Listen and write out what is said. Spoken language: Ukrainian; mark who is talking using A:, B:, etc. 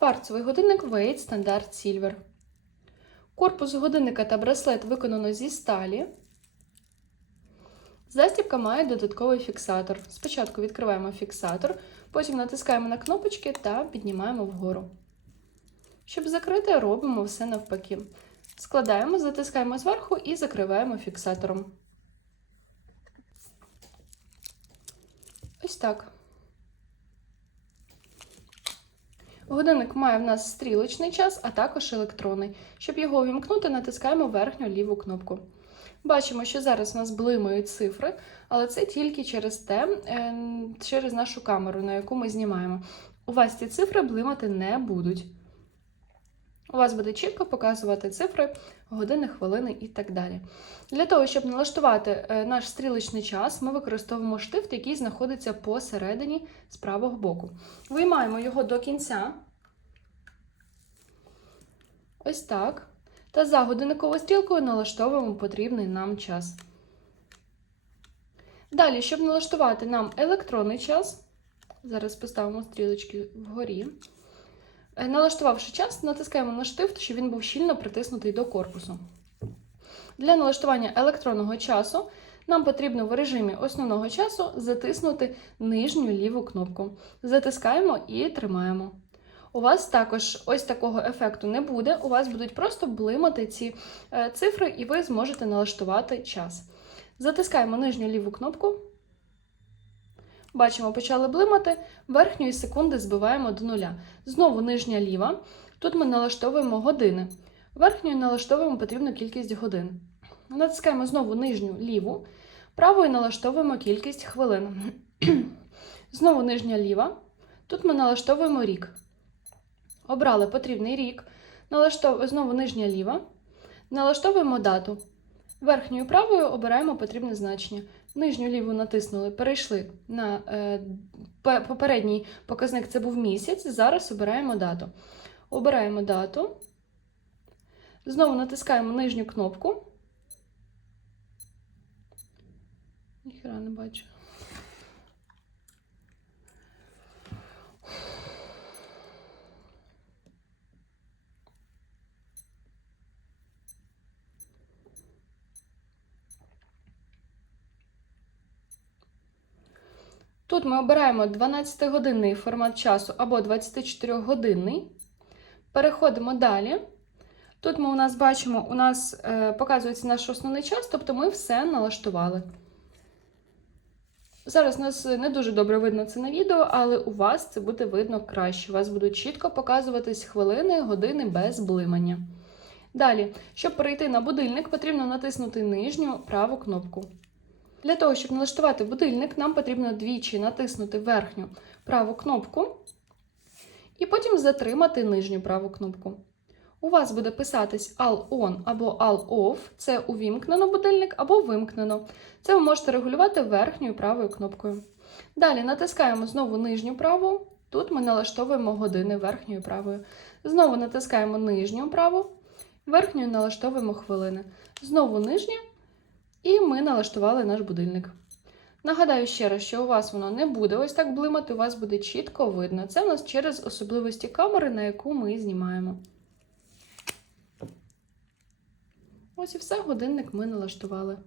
A: Кварцевий годинник Wait Standard Silver. Корпус годинника та браслет виконано зі сталі. Застібка має додатковий фіксатор. Спочатку відкриваємо фіксатор, потім натискаємо на кнопочки та піднімаємо вгору. Щоб закрити, робимо все навпаки. Складаємо, затискаємо зверху і закриваємо фіксатором. Ось так. Годинник має в нас стрілочний час, а також електронний. Щоб його увімкнути, натискаємо верхню ліву кнопку. Бачимо, що зараз у нас блимають цифри, але це тільки через те, е, через нашу камеру, на яку ми знімаємо. У вас ці цифри блимати не будуть. У вас буде чітко показувати цифри, години, хвилини і так далі. Для того, щоб налаштувати е, наш стрілочний час, ми використовуємо штифт, який знаходиться посередині з правого боку. Виймаємо його до кінця. Ось так. Та за годинниковою стрілкою налаштовуємо потрібний нам час. Далі, щоб налаштувати нам електронний час, зараз поставимо стрілочки вгорі. Е, Налаштувавши час, натискаємо на штифт, щоб він був щільно притиснутий до корпусу. Для налаштування електронного часу нам потрібно в режимі основного часу затиснути нижню ліву кнопку. Затискаємо і тримаємо. У вас також ось такого ефекту не буде, у вас будуть просто блимати ці е, цифри, і ви зможете налаштувати час. Затискаємо нижню ліву кнопку. Бачимо, почали блимати. Верхньої секунди збиваємо до нуля. Знову нижня ліва. Тут ми налаштовуємо години. Верхньою налаштовуємо потрібну кількість годин. Натискаємо знову нижню ліву. Правою налаштовуємо кількість хвилин. Знову нижня ліва. Тут ми налаштовуємо рік. Обрали потрібний рік. Налаштов... Знову нижня ліва. Налаштовуємо дату. Верхньою правою обираємо потрібне значення. Нижню ліву натиснули, перейшли на е, попередній показник це був місяць. Зараз обираємо дату. Обираємо дату. Знову натискаємо нижню кнопку. Ніхера не бачу. Тут ми обираємо 12-годинний формат часу або 24-годинний. Переходимо далі. Тут ми у нас бачимо, у нас е, показується наш основний час, тобто ми все налаштували. Зараз у нас не дуже добре видно це на відео, але у вас це буде видно краще. У вас будуть чітко показуватись хвилини, години без блимання. Далі, щоб перейти на будильник, потрібно натиснути нижню праву кнопку. Для того, щоб налаштувати будильник, нам потрібно двічі натиснути верхню праву кнопку і потім затримати нижню праву кнопку. У вас буде писатись All On або All Off, це увімкнено будильник або вимкнено. Це ви можете регулювати верхньою правою кнопкою. Далі натискаємо знову нижню праву. Тут ми налаштовуємо години верхньою правою. Знову натискаємо нижню праву, верхньою налаштовуємо хвилини. Знову нижня, і ми налаштували наш будильник. Нагадаю ще раз, що у вас воно не буде ось так блимати, у вас буде чітко видно. Це у нас через особливості камери, на яку ми знімаємо. Ось і все, годинник ми налаштували.